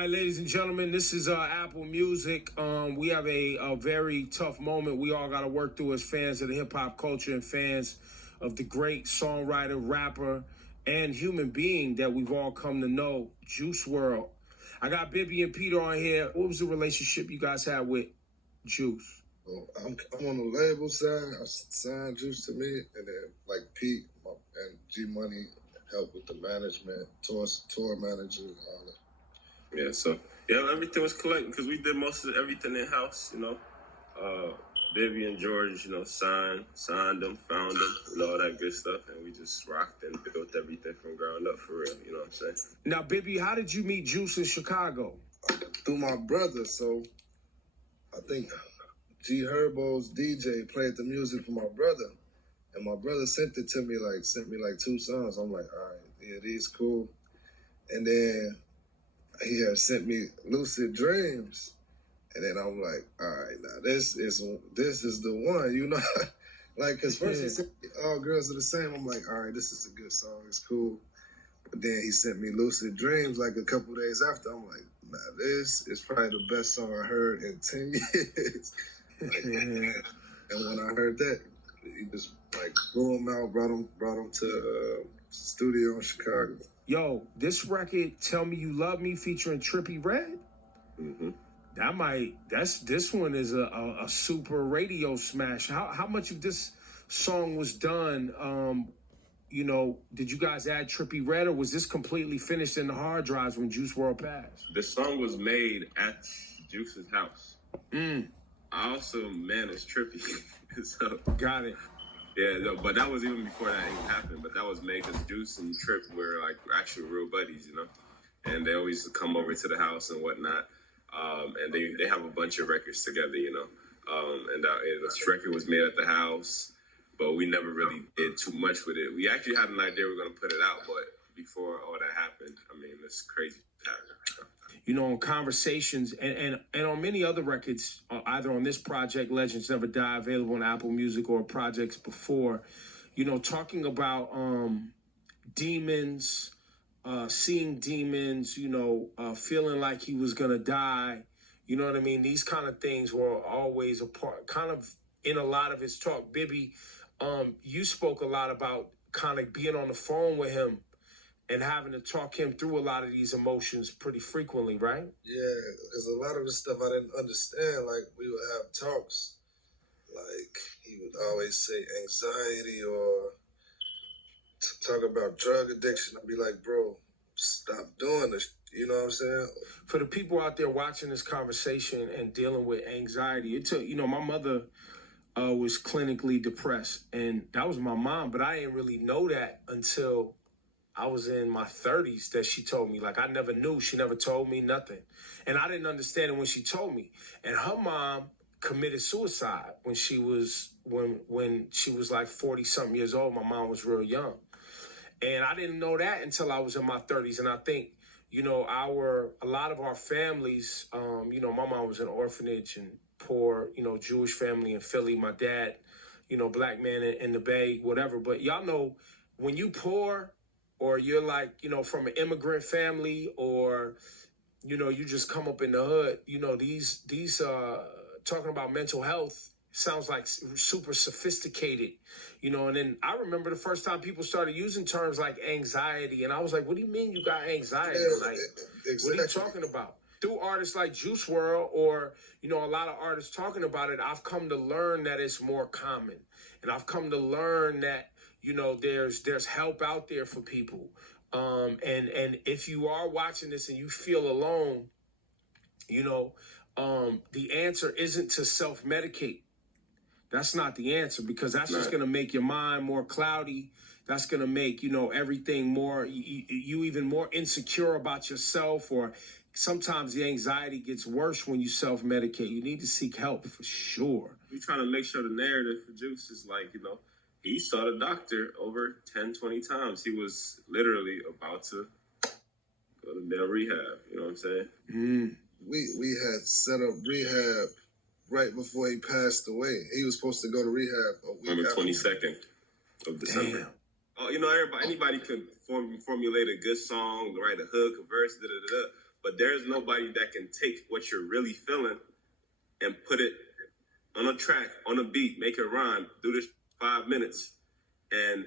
right, ladies and gentlemen, this is Apple Music. We have a very tough moment we all got to work through as fans of the hip hop culture and fans of the great songwriter, rapper, and human being that we've all come to know, Juice Wrld. I got Bibby and Peter on here. What was the relationship you guys had with Juice? Well, I'm on the label side. I signed Juice to me, and then like Pete and G Money helped with the management, tour manager, all that. Yeah, so everything was collected because we did most of everything in house. Baby and George, signed them, found them, and all that good stuff, and we just rocked and built everything from ground up for real. You know what I'm saying? Now, Bibby, how did you meet Juice in Chicago? Through my brother. So I think G Herbo's DJ played the music for my brother, and my brother sent me like 2 songs. I'm like, all right, yeah, these cool, and then he had sent me Lucid Dreams. And then I'm like, all right, now this is the one, like, cause first he said All Girls Are the Same. I'm like, all right, this is a good song, it's cool. But then he sent me Lucid Dreams like a couple days after. I'm like, nah, this is probably the best song I heard in 10 years. And when I heard that, he just like blew him out, brought him to studio in Chicago. Yo, this record, Tell Me You Love Me, featuring Trippie Redd. Mm-hmm. This one is a super radio smash. How much of this song was done? Did you guys add Trippie Redd, or was this completely finished in the hard drives when Juice Wrld passed? The song was made at Juice's house. I also managed Trippie, so got it. Yeah, no, but that was even before that even happened. But that was made because Juice and Trip were like actual real buddies, and they always come over to the house and whatnot. And they have a bunch of records together, and this record was made at the house, but we never really did too much with it. We actually had an idea we were going to put it out, but before all that happened, it's crazy. On Conversations and on many other records, either on this project, Legends Never Die, available on Apple Music, or projects before, talking about demons, seeing demons, feeling like he was going to die. You know what I mean? These kind of things were always a part, kind of in a lot of his talk. Bibby, you spoke a lot about kind of being on the phone with him and having to talk him through a lot of these emotions pretty frequently, right? Yeah, because a lot of the stuff I didn't understand, like we would have talks, like he would always say anxiety or talk about drug addiction. I'd be like, bro, stop doing this. You know what I'm saying? For the people out there watching this conversation and dealing with anxiety, it took, my mother was clinically depressed, and that was my mom, but I didn't really know that until I was in my 30s that she told me. Like, I never knew. She never told me nothing. And I didn't understand it when she told me. And her mom committed suicide when she was like 40-something years old. My mom was real young. And I didn't know that until I was in my 30s. And I think, a lot of our families, my mom was in an orphanage and poor, Jewish family in Philly. My dad, black man in the Bay, whatever. But y'all know, when you poor, or you're like, from an immigrant family, or, you just come up in the hood, these talking about mental health sounds like super sophisticated, and then I remember the first time people started using terms like anxiety, and I was like, what do you mean you got anxiety? Yeah, like, exactly. What are you talking about? Through artists like Juice Wrld, or, a lot of artists talking about it, I've come to learn that it's more common. And I've come to learn that, there's help out there for people. And if you are watching this and you feel alone, the answer isn't to self-medicate. That's not the answer, because that's just going to make your mind more cloudy. That's going to make, everything more, you even more insecure about yourself, or sometimes the anxiety gets worse when you self-medicate. You need to seek help for sure. We're trying to make sure the narrative for Juice is like, he saw the doctor over 10, 20 times. He was literally about to go to male rehab. You know what I'm saying? We had set up rehab right before he passed away. He was supposed to go to rehab a week on the after. 22nd of December. Damn. Oh, anybody could formulate a good song, write a hook, a verse, but there's nobody that can take what you're really feeling and put it on a track, on a beat, make it rhyme, do this 5 minutes, and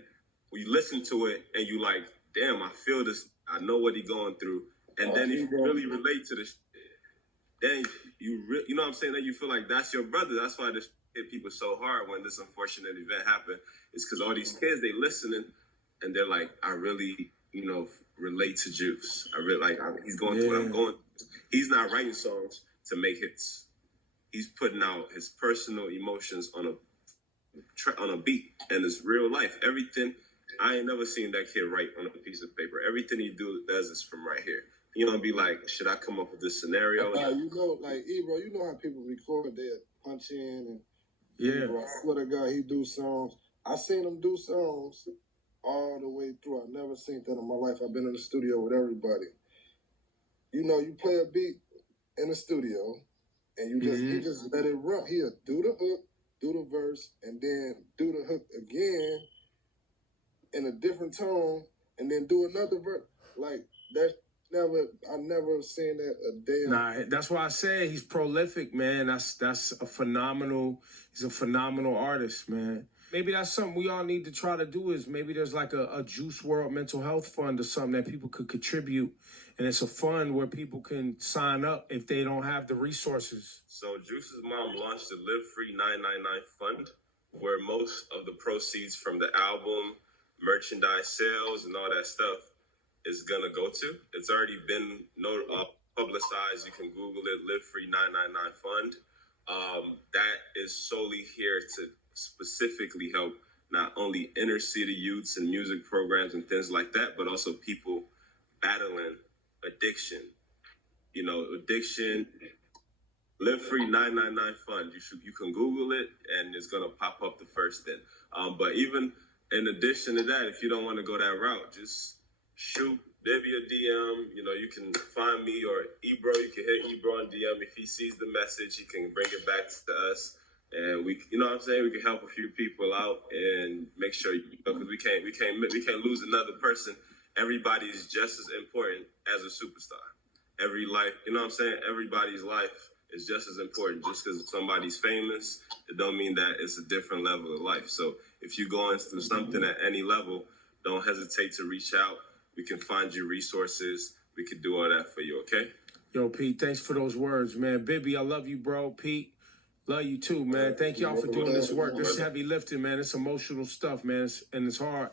we listen to it, and you like, damn, I feel this, I know what he going through, and then if you really relate to this, then you know what I'm saying, then you feel like that's your brother. That's why this hit people so hard when this unfortunate event happened. It's because all these kids, they listening, and they're like, I really, relate to Juice. I really like, he's going through what I'm going through. He's not writing songs to make hits. He's putting out his personal emotions on a beat, and it's real life. Everything, I ain't never seen that kid write on a piece of paper. Everything he does is from right here. You don't be like, should I come up with this scenario? Like Ebro, you know how people record, they punch in and Yeah. I swear to God, he do songs. I seen him do songs all the way through. I never seen that in my life. I've been in the studio with everybody. You play a beat in the studio, and he just let it run. He'll do the hook, do the verse, and then do the hook again in a different tone, and then do another verse. Like that's I never seen that a damn. Nah, that's why I say he's prolific, man. He's a phenomenal artist, man. Maybe that's something we all need to try to do, is maybe there's like a Juice World mental health fund or something that people could contribute. And it's a fund where people can sign up if they don't have the resources. So Juice's mom launched the Live Free 999 Fund, where most of the proceeds from the album, merchandise sales, and all that stuff is gonna go to. It's already been publicized. You can Google it, Live Free 999 Fund. That is solely here to specifically help not only inner city youths and music programs and things like that, but also people battling addiction. Addiction. Live Free 999 Fund. You can Google it, and it's gonna pop up the first thing. But even in addition to that, if you don't want to go that route, just shoot Bibby a DM. You can find me or Ebro. You can hit Ebro on DM. If he sees the message, he can bring it back to us, and we can help a few people out and make sure, because we can't lose another person. Everybody is just as important as a superstar. Every life, everybody's life is just as important. Just because somebody's famous, it don't mean that it's a different level of life. So if you're going through something at any level, don't hesitate to reach out. We can find you resources. We can do all that for you, okay? Yo, Pete, thanks for those words, man. Bibby, I love you, bro. Pete, love you too, man. Thank y'all for doing this work. This is heavy lifting, man. It's emotional stuff, man. And it's hard.